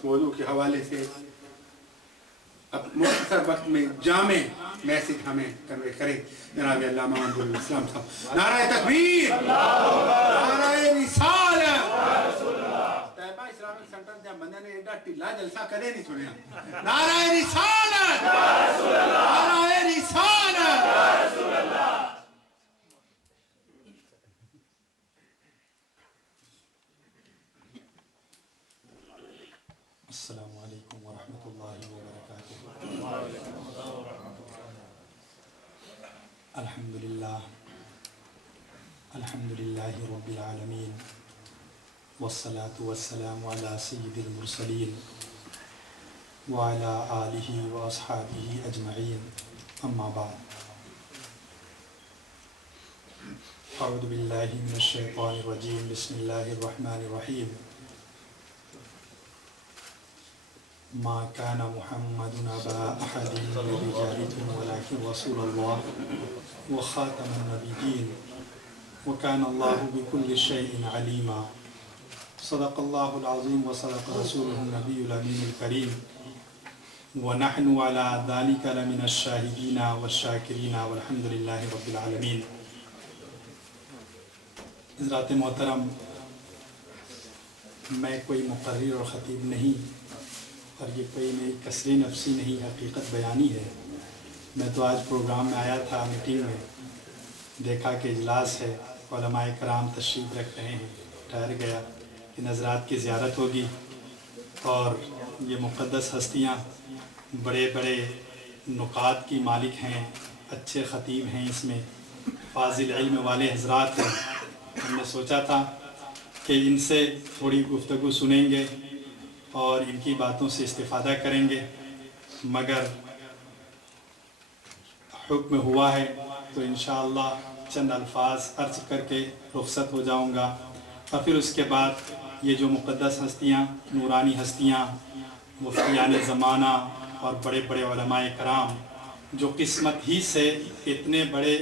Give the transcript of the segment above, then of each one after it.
اس موضوع کے حوالے سے اب مختصر وقت میں جامع میسج ہمیں کنوے کرے جناب علامہ منظور الاسلام صاحب. نعرہ تکبیر، نعرہ رسالت. طیبہ اسلامک سینٹر جب بندے نے ایڈا ٹھلا جلسہ کدے نہیں سنیا. نعرہ رسالت، نعرہ رسالت. السلام علیکم ورحمۃ اللہ وبرکاتہ. الحمدللہ رب العالمین والصلاة والسلام علی سید المرسلین وعلی آلہ واصحابہ اجمعین. اما بعد، اعوذ باللہ من الشیطان الرجیم. بسم اللہ الرحمن الرحیم. ما كان محمد أبا أحد من رجالكم ولكن رسول الله وخاتم النبيين وكان الله بكل شيء عليما. صدق الله العظيم وصدق رسوله النبي الأمين الكريم ونحن على ذلك لمن الشاهدين والشاكرين والحمد لله رب العالمين. حضرات محترم، میں کوئی مقرر اور خطیب نہیں، اور یہ کوئی میری کسر نفسی نہیں، حقیقت بیانی ہے. میں تو آج پروگرام میں آیا تھا، میٹنگ میں دیکھا کہ اجلاس ہے، علماء کرام تشریف رکھ رہے ہیں، ٹھہر گیا کہ نظرات کی زیارت ہوگی. اور یہ مقدس ہستیاں بڑے بڑے نکات کی مالک ہیں، اچھے خطیب ہیں، اس میں فاضل علم والے حضرات ہیں. ہم نے سوچا تھا کہ ان سے تھوڑی گفتگو سنیں گے اور ان کی باتوں سے استفادہ کریں گے، مگر حکم ہوا ہے تو انشاءاللہ چند الفاظ عرض کر کے رخصت ہو جاؤں گا. اور پھر اس کے بعد یہ جو مقدس ہستیاں، نورانی ہستیاں، مفتیان زمانہ اور بڑے بڑے علماء کرام جو قسمت ہی سے اتنے بڑے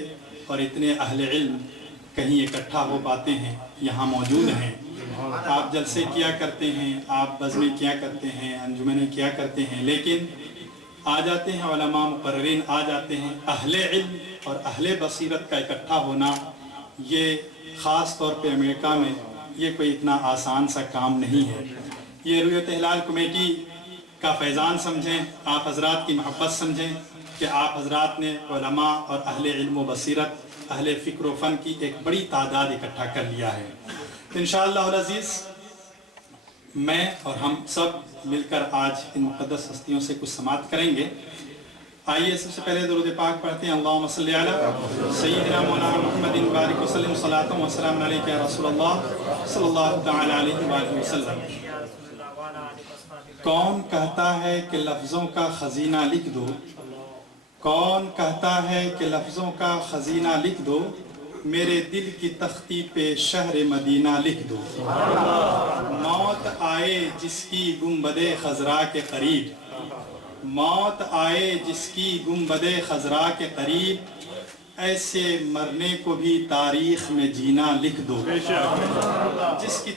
اور اتنے اہل علم کہیں اکٹھا ہو پاتے ہیں، یہاں موجود ہیں. آپ جلسے کیا کرتے ہیں، آپ بزمیں کیا کرتے ہیں، انجمنیں کیا کرتے ہیں، لیکن آ جاتے ہیں علماء مقررین، آ جاتے ہیں اہل علم اور اہل بصیرت کا اکٹھا ہونا. یہ خاص طور پہ امریکہ میں یہ کوئی اتنا آسان سا کام نہیں ہے. یہ رؤیت ہلال کمیٹی کا فیضان سمجھیں، آپ حضرات کی محبت سمجھیں کہ آپ حضرات نے علماء اور اہل علم و بصیرت، اہل فکر و فن کی ایک بڑی تعداد اکٹھا کر لیا ہے. انشاءاللہ العزیز میں اور ہم سب مل کر آج ان مقدس ہستیوں سے کچھ سماعت کریں گے. آئیے سب سے پہلے درود پاک پڑھتے ہیں. اللہم صلی علی سیدنا مولانا محمد بارک وسلم صلاۃ و سلام علیک یا رسول اللہ صلی اللہ تعالی علیہ وآلہ وسلم. کون کہتا ہے کہ لفظوں کا خزینہ لکھ دو، کون کہتا ہے کہ لفظوں کا خزینہ لکھ دو، میرے دل کی تختی پہ شہر مدینہ لکھ دو. موت آئے جس کی گنبد خضرا کے قریب، موت آئے جس کی گنبد خضرا کے قریب، ایسے مرنے کو بھی تاریخ میں جینا لکھ دو. جس کی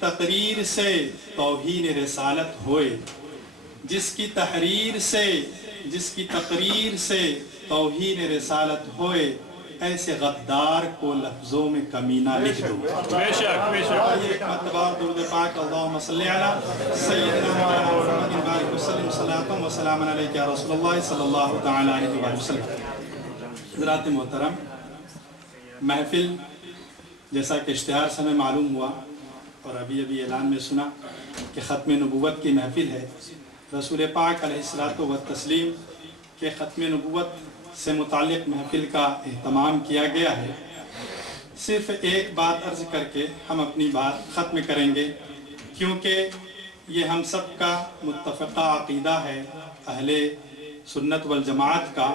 تقریر سے توہین رسالت ہوئے، جس کی تقریر سے توہین رسالت ہوئے، ایسے غدار کو لفظوں میں کمینہ لکھ دو. بے شک ایک مرتبہ درود پاک. اللہم صلی علی سیدنا مولانا محمد بارک وسلم صلاۃ و سلام علیک یا رسول اللہ صلی اللہ تعالی علیہ وآلہ وسلم. حضرات محترم، محفل جیسا کہ اشتہار سے ہمیں معلوم ہوا اور ابھی اعلان میں سنا کہ ختم نبوت کی محفل ہے. رسول پاک علیہ الصلوۃ والتسلیم کے ختم نبوت سے متعلق محفل کا اہتمام کیا گیا ہے. صرف ایک بات عرض کر کے ہم اپنی بات ختم کریں گے، کیونکہ یہ ہم سب کا متفقہ عقیدہ ہے اہل سنت والجماعت کا،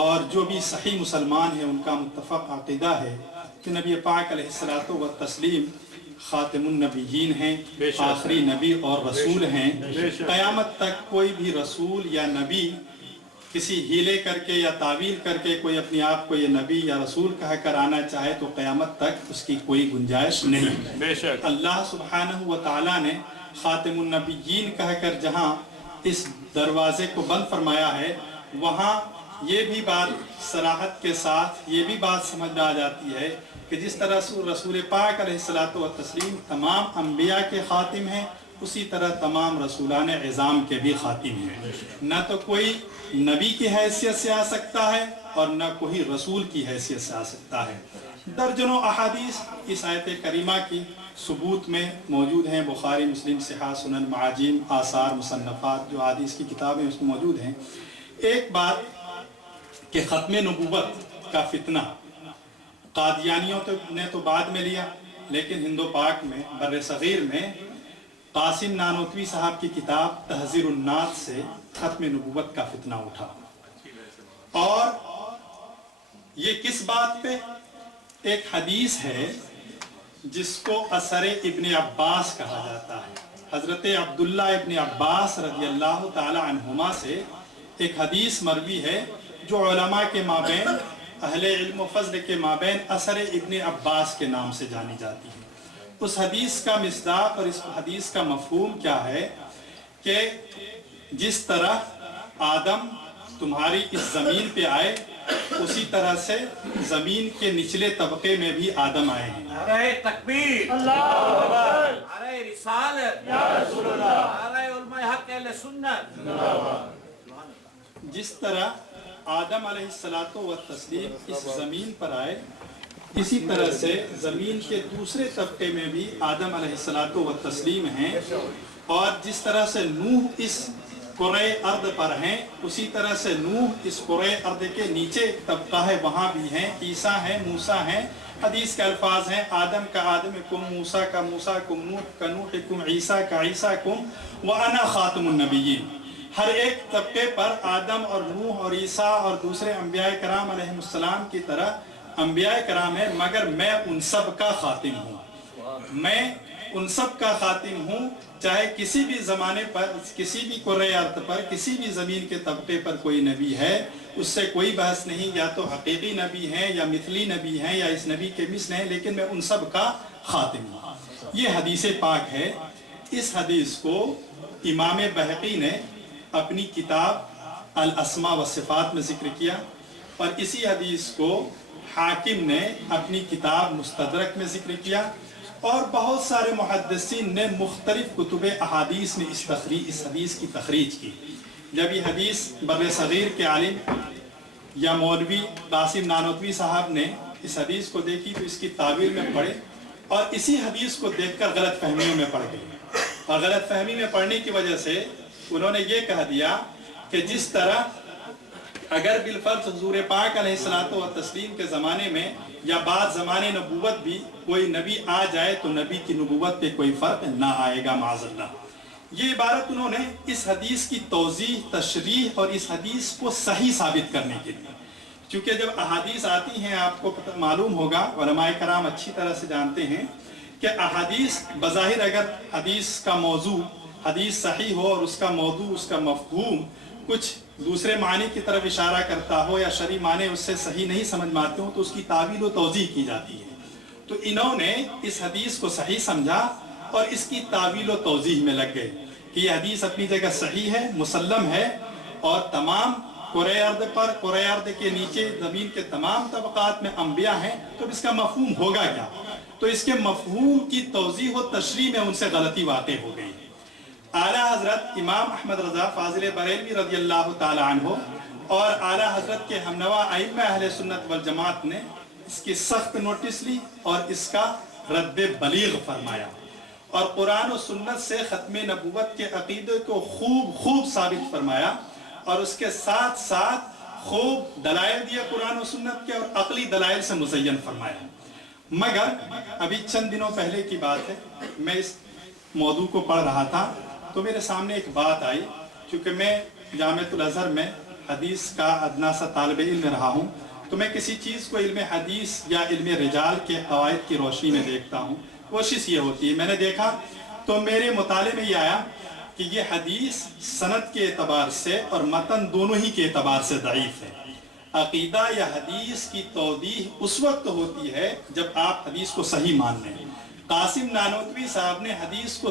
اور جو بھی صحیح مسلمان ہیں ان کا متفق عقیدہ ہے کہ نبی پاک علیہ الصلوۃ والتسلیم خاتم النبیین ہیں، آخری نبی اور رسول ہیں. قیامت تک کوئی بھی رسول یا نبی کسی ہیلے کر کے یا تعویل کر کے کوئی اپنے آپ کو یہ نبی یا رسول کہہ کر آنا چاہے تو قیامت تک اس کی کوئی گنجائش نہیں۔ بے شک اللہ سبحانہ و تعالیٰ نے خاتم النبیین کہہ کر جہاں اس دروازے کو بند فرمایا ہے، وہاں یہ بھی بات صراحت کے ساتھ یہ بھی بات سمجھ میں آ جاتی ہے کہ جس طرح رسول پاک علیہ الصلوۃ والتسلیم تمام انبیاء کے خاتم ہیں، اسی طرح تمام رسولان عظام کے بھی خاتم ہیں۔ نہ تو کوئی نبی کی حیثیت سے آ سکتا ہے اور نہ کوئی رسول کی حیثیت سے آ سکتا ہے۔ درجنوں احادیث اس آیت کریمہ کی ثبوت میں موجود ہیں، بخاری، مسلم، صحاح، سنن، معاجم، آثار، مصنفات، جو حدیث کی کتابیں اس میں موجود ہیں۔ ایک بات کہ ختم نبوت کا فتنہ قادیانیوں نے تو بعد میں لیا، لیکن ہند و پاک میں بر صغیر میں قاسم نانوتوی صاحب کی کتاب تحذیر الناس سے ختم نبوت کا فتنہ اٹھا۔ اور یہ کس بات پہ؟ ایک حدیث ہے جس کو اثر ابن عباس کہا جاتا ہے۔ حضرت عبداللہ ابن عباس رضی اللہ تعالی عنہما سے ایک حدیث مروی ہے جو علماء کے مابین، اہل علم و فضل کے مابین اثر ابن عباس کے نام سے جانی جاتی ہے۔ اس حدیث کا مصداق اور اس حدیث کا مفہوم کیا ہے کہ جس طرح آدم تمہاری اس زمین پہ آئے، اسی طرح سے زمین کے نچلے طبقے میں بھی آدم آئے ہیں۔ نعرہ تکبیر، اللہ اکبر، نعرہ رسالت، یا رسول اللہ، نعرہ علماء حق اہل سنت۔ جس طرح آدم علیہ الصلوۃ والتسلیم اس زمین پر آئے، اسی طرح سے زمین کے دوسرے طبقے میں بھی آدم علیہ الصلوۃ والتسلیم ہیں، اور جس طرح سے نوح اس کرۂ ارض پر ہیں، اسی طرح سے نوح اس کرۂ ارض کے نیچے ایک طبقہ ہے، وہاں بھی ہیں، عیسیٰ ہیں، موسیٰ ہیں۔ حدیث کے الفاظ ہیں آدم کا آدمکم، موسیٰ کا موسیٰکم، نوح کا نوحکم، عیسیٰ کا عیسیٰکم، وَأَنَا خاتم النبیین۔ ہر ایک طبقے پر آدم اور نوح اور عیسیٰ اور دوسرے انبیاء کرام علیہ السلام کی طرح انبیاء کرام ہیں، مگر میں ان سب کا خاتم ہوں۔ میں ان سب کا خاتم ہوں، چاہے کسی بھی زمانے پر، کسی بھی کرۂ ارض پر، کسی بھی زمین کے طبقے پر کوئی نبی ہے، اس سے کوئی بحث نہیں، یا تو حقیقی نبی ہیں یا مثلی نبی ہیں یا اس نبی کے مثل ہیں، لیکن میں ان سب کا خاتم ہوں۔ یہ حدیث پاک ہے۔ اس حدیث کو امام بہقی نے اپنی کتاب الاسماء والصفات میں ذکر کیا، اور اسی حدیث کو حاکم نے اپنی کتاب مستدرک میں ذکر کیا، اور بہت سارے محدثین نے مختلف کتب احادیث میں اس حدیث کی تخریج کی۔ جب یہ حدیث بر صغیر کے عالم یا مولوی قاسم نانوتوی صاحب نے اس حدیث کو دیکھی تو اس کی تعبیر میں پڑھے، اور اسی حدیث کو دیکھ کر غلط فہمیوں میں پڑ گئی، اور غلط فہمی میں پڑنے کی وجہ سے انہوں نے یہ کہہ دیا کہ جس طرح اگر بالفرض حضور پاک علیہ الصلوۃ والتسلیم کے زمانے میں یا بعد زمانے نبوت بھی کوئی نبی آ جائے تو نبی کی نبوت پہ کوئی فرق نہ آئے گا معاذ اللہ۔ یہ عبارت انہوں نے اس حدیث کی توضیح، تشریح اور اس حدیث کو صحیح ثابت کرنے کے لیے، چونکہ جب احادیث آتی ہیں آپ کو معلوم ہوگا، علماء کرام اچھی طرح سے جانتے ہیں کہ احادیث بظاہر اگر حدیث کا موضوع حدیث صحیح ہو اور اس کا موضوع، اس کا مفہوم کچھ دوسرے معنی کی طرف اشارہ کرتا ہو یا شرعی معنی اس سے صحیح نہیں سمجھ میں آتے ہوں تو اس کی تعویل و توضیح کی جاتی ہے۔ تو انہوں نے اس حدیث کو صحیح سمجھا اور اس کی تعویل و توضیح میں لگ گئے کہ یہ حدیث اپنی جگہ صحیح ہے، مسلم ہے، اور تمام کرۂ ارض پر، کرۂ ارض کے نیچے زمین کے تمام طبقات میں انبیاء ہیں، تو اس کا مفہوم ہوگا کیا؟ تو اس کے مفہوم کی توضیح و تشریح میں ان سے غلطی واقع ہو گئی۔ اعلیٰ حضرت امام احمد رضا فاضل بریلوی رضی اللہ تعالی عنہ اور اعلیٰ حضرت کے ہمنوا ائمہ اہل سنت والجماعت نے اس کی سخت نوٹس لی اور اس کا رد بلیغ فرمایا، اور قرآن و سنت سے ختم نبوت کے عقیدے کو خوب ثابت فرمایا، اور اس کے ساتھ ساتھ خوب دلائل دیا قرآن و سنت کے، اور عقلی دلائل سے مزین فرمایا۔ مگر ابھی چند دنوں پہلے کی بات ہے، میں اس موضوع کو پڑھ رہا تھا تو میرے سامنے ایک بات آئی، چونکہ میں جامعۃ الازہر میں حدیث کا ادنا سا طالب علم رہا ہوں، تو میں کسی چیز کو علم حدیث یا علم رجال کے قواعد کی روشنی میں دیکھتا ہوں۔ کوشش یہ ہوتی ہے، میں نے دیکھا تو میرے مطالعے میں یہ آیا کہ یہ حدیث سند کے اعتبار سے اور متن دونوں ہی کے اعتبار سے ضعیف ہے۔ عقیدہ یا حدیث کی توضیح اس وقت ہوتی ہے جب آپ حدیث کو صحیح مان لیں۔ قاسم نانوتوی صاحب نے حدیث کو